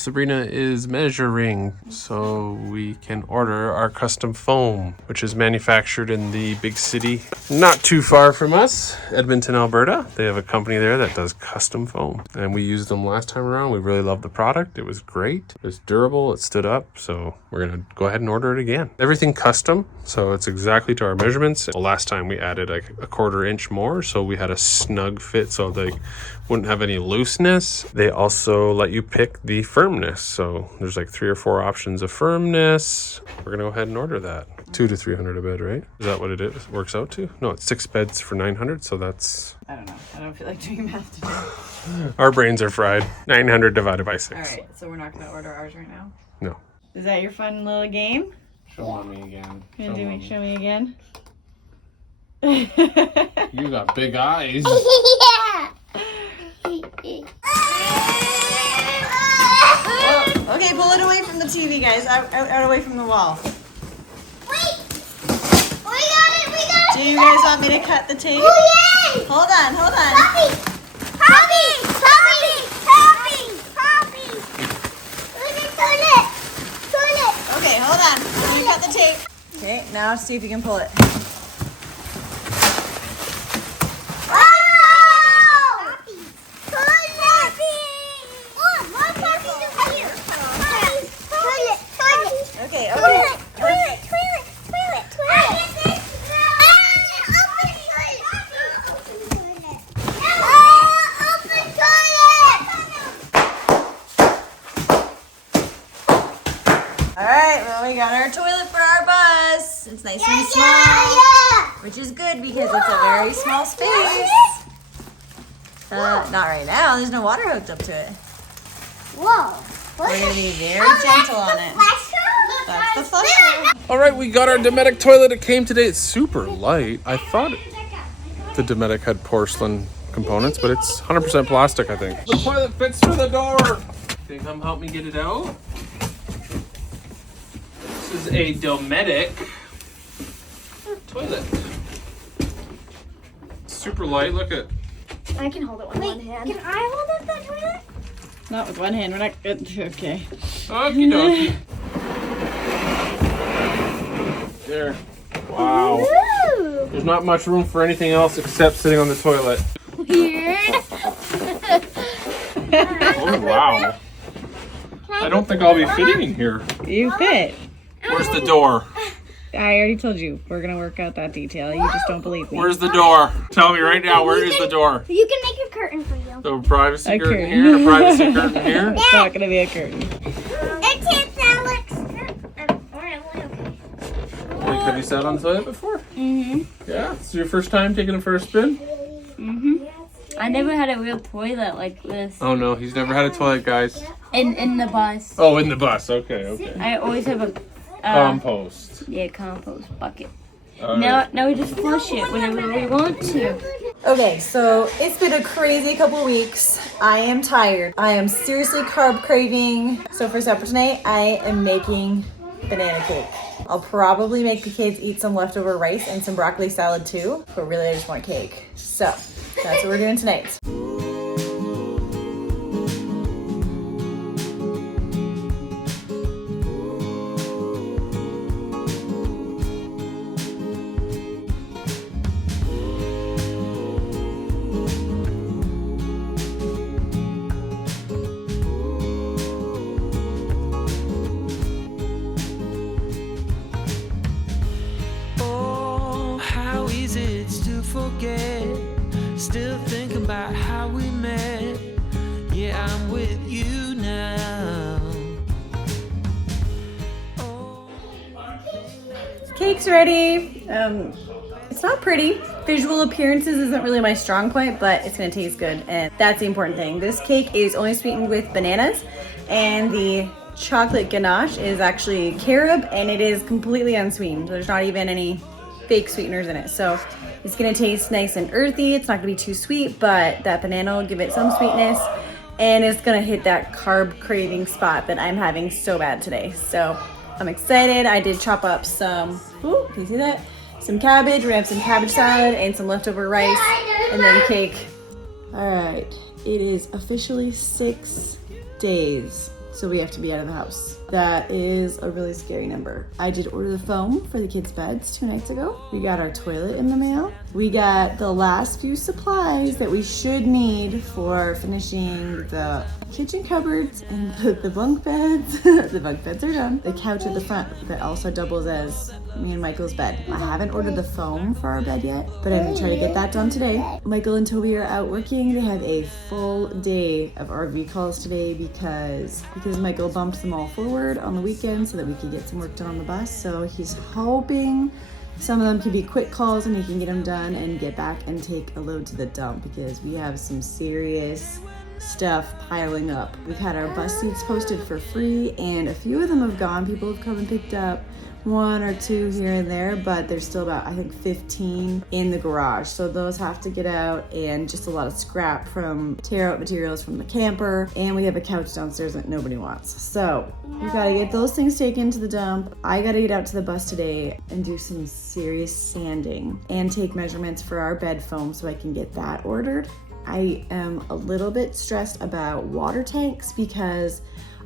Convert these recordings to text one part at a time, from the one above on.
Sabrina is measuring so we can order our custom foam, which is manufactured in the big city not too far from us, Edmonton, Alberta. They have a company there that does custom foam, and we used them last time around. We really loved the product. It was great. It was durable. It stood up, so we're gonna go ahead and order it again. Everything custom, so it's exactly to our measurements. The last time we added like a 1/4 inch more, so we had a snug fit so they wouldn't have any looseness. They also let you pick the firmness, so there's like 3 or 4 options of firmness. We're gonna go ahead and order that. 200 to 300 a bed, right? Is that what it is? Works out to? No, it's 6 beds for 900, so that's... I don't know. I don't feel like doing math today. Our brains are fried. 900 divided by 6. All right, so we're not gonna order ours right now? No. Is that your fun little game? Show mommy again. Show me again? You got big eyes. Oh, okay, pull it away from the TV, guys. Out away from the wall. Wait! We got it! Do you guys want me to cut the tape? Oh, yay! Hold on. Poppy! Toilet! Okay, hold on. Let me cut the tape. Okay, now see if you can pull it. Okay. Alright, well we got our toilet for our bus. It's nice and small, which is good because it's a very small space. Not right now, there's no water hooked up to it. Whoa! We're going to be very gentle on it. That's the flush room. All right, we got our Dometic toilet. It came today. It's super light. I thought the Dometic had porcelain components, but it's 100% plastic, I think. The toilet fits through the door. Can you come help me get it out? This is a Dometic toilet. Super light. Look at. I can hold it with one hand. Can I hold up that toilet? Not with one hand. We're not good. Okay. Okie dokie. There. Wow. Ooh. There's not much room for anything else except sitting on the toilet. Weird. Oh, wow. I don't think I'll be fitting in here. You fit. Where's the door? I already told you. We're going to work out that detail. You just don't believe me. Where's the door? Tell me right now, where is the door? You can make a curtain for you. The privacy A curtain curtain. here, a privacy curtain here. It's not going to be a curtain. It's Alex. Like, have you sat on the toilet before? Mm-hmm. Yeah? It's your first time taking it for a spin? Mm-hmm. I never had a real toilet like this. Oh no, he's never had a toilet, guys. In the bus. Oh, in the bus. Okay. I always have a Compost. yeah, compost bucket. All Now right. we just flush it whenever we want to. Okay, so it's been a crazy couple weeks. I am tired. I am seriously carb craving. So for supper tonight, I am making banana cake. I'll probably make the kids eat some leftover rice and some broccoli salad too, but really I just want cake. So that's what we're doing tonight. Forget, still thinking about how we met. Yeah, I'm with you now. Cake's ready. It's not pretty. Visual appearances isn't really my strong point, but it's gonna taste good, and that's the important thing. This cake is only sweetened with bananas, and the chocolate ganache is actually carob, and it is completely unsweetened. There's not even any fake sweeteners in it, so it's gonna taste nice and earthy. It's not gonna be too sweet, but that banana will give it some sweetness, and it's gonna hit that carb craving spot that I'm having so bad today. So I'm excited. I did chop up some, ooh, can you see that? Some cabbage. We're gonna have some cabbage salad and some leftover rice, and then cake. All right, it is officially 6 days so we have to be out of the house. That is a really scary number. I did order the foam for the kids' beds 2 nights ago. We got our toilet in the mail. We got the last few supplies that we should need for finishing the kitchen cupboards and the bunk beds. The bunk beds are done. The couch at the front that also doubles as me and Michael's bed. I haven't ordered the foam for our bed yet, but I'm gonna try to get that done today. Michael and Toby are out working. They have a full day of RV calls today because Michael bumped them all forward on the weekend so that we could get some work done on the bus. So he's hoping some of them could be quick calls and he can get them done and get back and take a load to the dump because we have some serious stuff piling up. We've had our bus seats posted for free and a few of them have gone. People have come and picked up 1 or 2 here and there, but there's still about, I think, 15 in the garage. So those have to get out, and just a lot of scrap from tear out materials from the camper. And we have a couch downstairs that nobody wants. So we gotta get those things taken to the dump. I gotta get out to the bus today and do some serious sanding and take measurements for our bed foam so I can get that ordered. I am a little bit stressed about water tanks because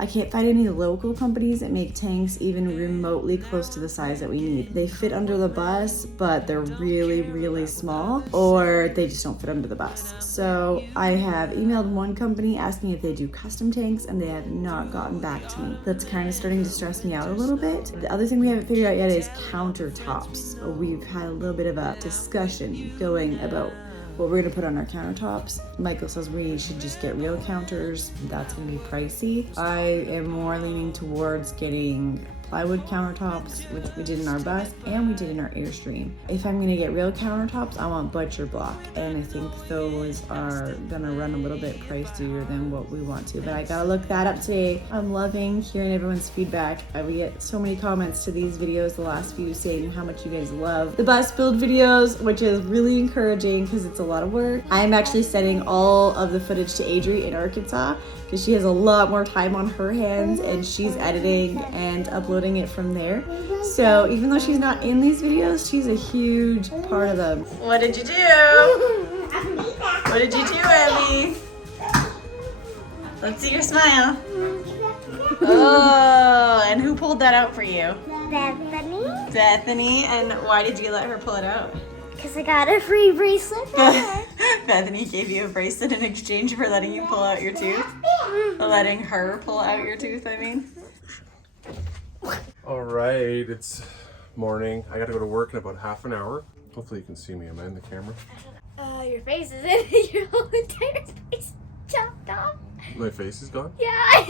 I can't find any local companies that make tanks even remotely close to the size that we need. They fit under the bus, but they're really, really small, or they just don't fit under the bus. So I have emailed one company asking if they do custom tanks, and they have not gotten back to me. That's kind of starting to stress me out a little bit. The other thing we haven't figured out yet is countertops. We've had a little bit of a discussion going about what we're gonna put on our countertops. Michael says we should just get real counters. That's gonna be pricey. I am more leaning towards getting plywood countertops, which we did in our bus and we did in our Airstream. If I'm gonna get real countertops, I want butcher block, and I think those are gonna run a little bit pricier than what we want to, but I gotta look that up today. I'm loving hearing everyone's feedback. We get so many comments to these videos, the last few, saying how much you guys love the bus build videos, which is really encouraging because it's a lot of work. I'm actually sending all of the footage to Adri in Arkansas because she has a lot more time on her hands and she's editing and uploading it from there. So even though she's not in these videos, she's a huge part of them. What did you do? What did you do, Emmi? Let's see your smile. Oh, and who pulled that out for you? Bethany. Bethany, and why did you let her pull it out? Because I got a free bracelet from her. Bethany gave you a bracelet in exchange for letting you pull out your tooth? Letting her pull out your tooth, I mean. All right, it's morning. I gotta go to work in about half an hour. Hopefully you can see me. Am I in the camera? Your face is in your whole entire face chopped off. My face is gone? Yeah.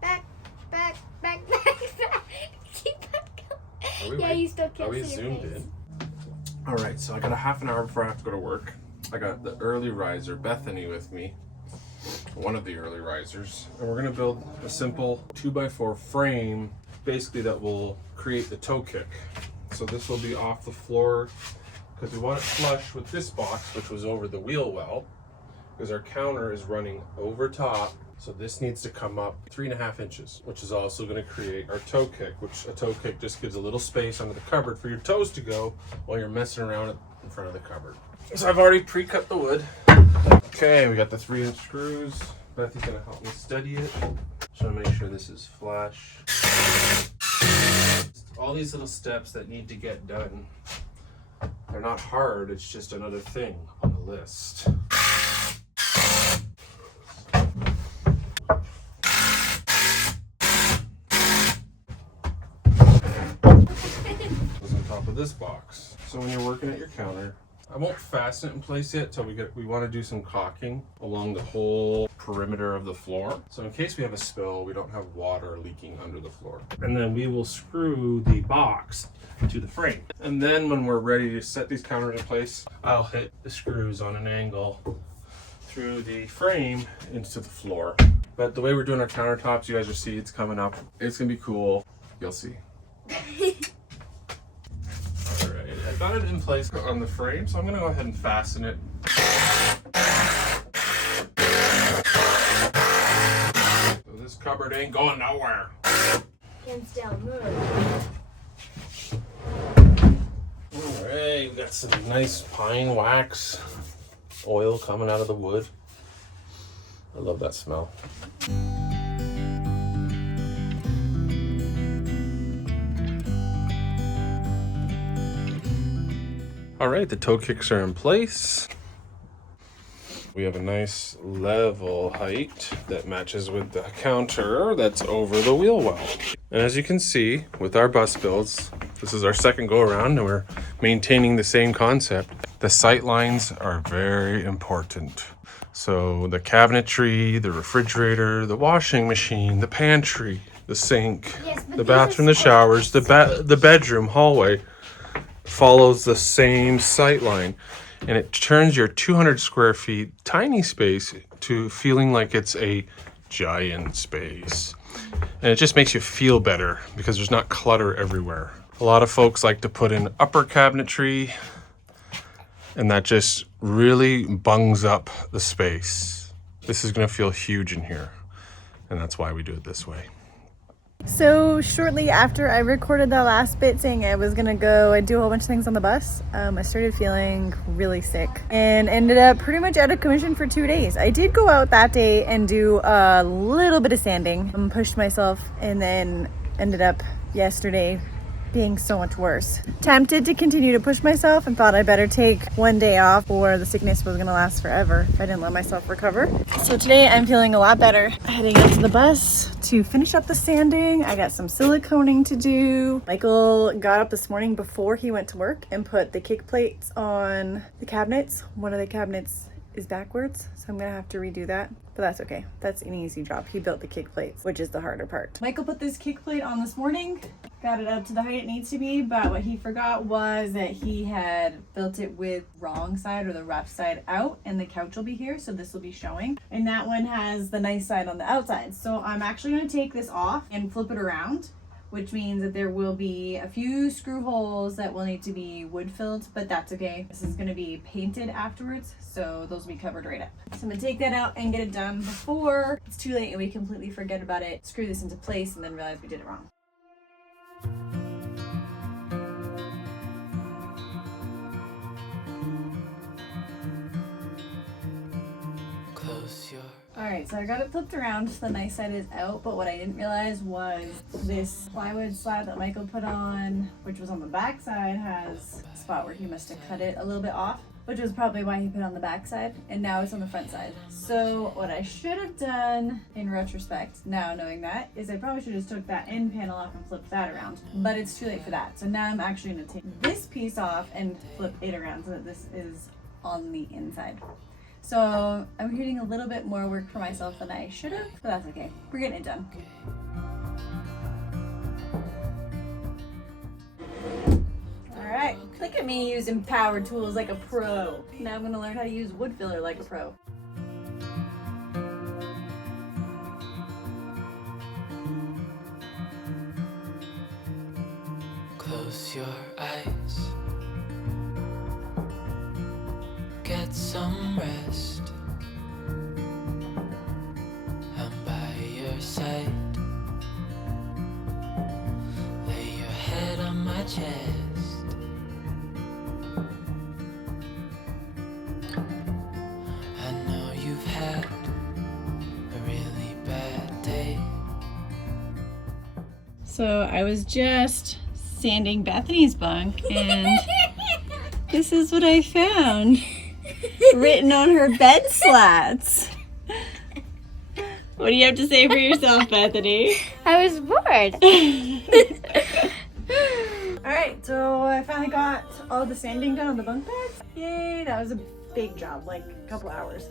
Back. Keep on going. Yeah, you still can't Are we see your zoomed face. in? All right, so I got a half an hour before I have to go to work. I got the early riser, Bethany, with me. One of the early risers. And we're gonna build a simple 2x4 frame, basically that will create the toe kick. So this will be off the floor because we want it flush with this box, which was over the wheel well, because our counter is running over top. So this needs to come up 3.5 inches, which is also going to create our toe kick, which a toe kick just gives a little space under the cupboard for your toes to go while you're messing around in front of the cupboard. So I've already pre-cut the wood. Okay, we got the 3-inch screws. Bethy's going to help me steady it. Just want to make sure this is flush. All these little steps that need to get done. They're not hard, it's just another thing on the list. On top of this box. So when you're working at your counter, I won't fasten it in place yet till we want to do some caulking along the whole perimeter of the floor. So in case we have a spill, we don't have water leaking under the floor. And then we will screw the box to the frame. And then when we're ready to set these counters in place, I'll hit the screws on an angle through the frame into the floor. But the way we're doing our countertops, you guys will see it's coming up. It's gonna be cool. You'll see. Alright, I got it in place on the frame, so I'm gonna go ahead and fasten it. So this cupboard ain't going nowhere. Hands down, move. Alright, we got some nice pine wax oil coming out of the wood. I love that smell. All right, the toe kicks are in place. We have a nice level height that matches with the counter that's over the wheel well. And as you can see with our bus builds, this is our second go around and we're maintaining the same concept. The sight lines are very important. So the cabinetry, the refrigerator, the washing machine, the pantry, the sink, Yes, but the these bathroom, are the showers, the bedroom, hallway follows the same sight line. And it turns your 200 square feet tiny space to feeling like it's a giant space. And it just makes you feel better because there's not clutter everywhere. A lot of folks like to put in upper cabinetry, and that just really bungs up the space. This is gonna feel huge in here, and that's why we do it this way. So shortly after I recorded that last bit saying I was gonna go and do a whole bunch of things on the bus, I started feeling really sick and ended up pretty much out of commission for 2 days. I did go out that day and do a little bit of sanding, pushed myself, and then ended up yesterday being so much worse. Tempted to continue to push myself and thought I better take 1 day off or the sickness was gonna last forever if I didn't let myself recover. So today I'm feeling a lot better. Heading out to the bus to finish up the sanding. I got some siliconing to do. Michael got up this morning before he went to work and put the kick plates on the cabinets. One of the cabinets is backwards, so I'm gonna have to redo that, but that's okay. That's an easy job. He built the kick plates, which is the harder part. Michael put this kick plate on this morning, got it up to the height it needs to be, but what he forgot was that he had built it with wrong side or the rough side out, and the couch will be here, so this will be showing. And that one has the nice side on the outside. So I'm actually gonna take this off and flip it around, which means that there will be a few screw holes that will need to be wood filled, but that's okay. This is gonna be painted afterwards, so those will be covered right up. So I'm gonna take that out and get it done before it's too late and we completely forget about it, screw this into place, and then realize we did it wrong. All right, so I got it flipped around so the nice side is out, but what I didn't realize was this plywood slab that Michael put on, which was on the back side, has a spot where he must have cut it a little bit off, which was probably why he put it on the back side, and now it's on the front side. So what I should have done in retrospect, now knowing that, is I probably should have just took that end panel off and flipped that around, but it's too late for that. So now I'm actually gonna take this piece off and flip it around so that this is on the inside. So I'm creating a little bit more work for myself than I should have, but that's okay. We're getting it done. All right, look at me using power tools like a pro. Now I'm gonna learn how to use wood filler like a pro. Close your eyes. Get some rest. I'm by your side. Lay your head on my chest. I know you've had a really bad day. So I was just sanding Bethany's bunk and this is what I found. Written on her bed slats. What do you have to say for yourself, Bethany? I was bored. Alright, so I finally got all the sanding done on the bunk beds. Yay, that was a big job, like a couple hours.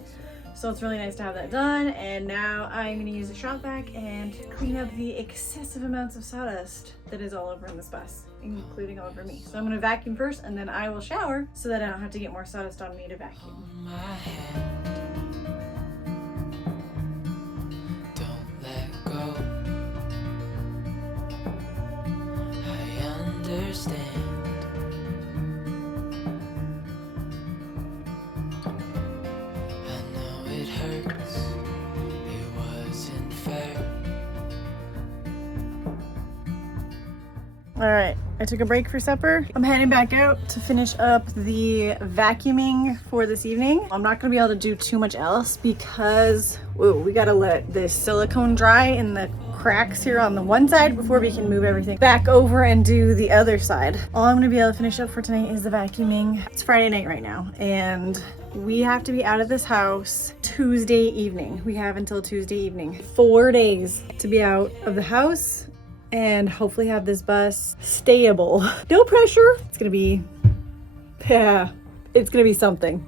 So it's really nice to have that done, and now I'm going to use a shop vac and clean up the excessive amounts of sawdust that is all over in this bus, including all over me. So I'm going to vacuum first, and then I will shower so that I don't have to get more sawdust on me to vacuum. My hand. Don't let go. I understand. I know it hurts. It wasn't fair. All right, I took a break for supper. I'm heading back out to finish up the vacuuming for this evening. I'm not gonna be able to do too much else because, whoa, we gotta let this silicone dry in the cracks here on the one side before we can move everything back over and do the other side. All I'm gonna be able to finish up for tonight is the vacuuming. It's Friday night right now, and we have to be out of this house Tuesday evening. We have until Tuesday evening. 4 days to be out of the house and hopefully have this bus stayable. No pressure. It's gonna be, yeah, it's gonna be something.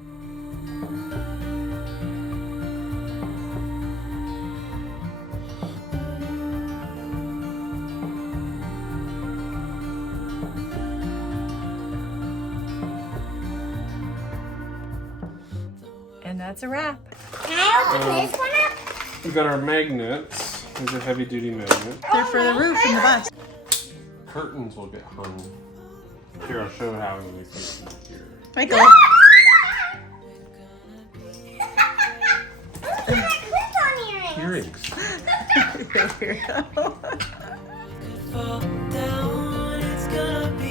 And that's a wrap. Can I open this one up? We got our magnets. These are heavy duty magnets. They're for the roof and the bus. Curtains will get hung. Here, I'll show how when we put them here. Michael. Earrings. There you go. Fall down, it's gonna be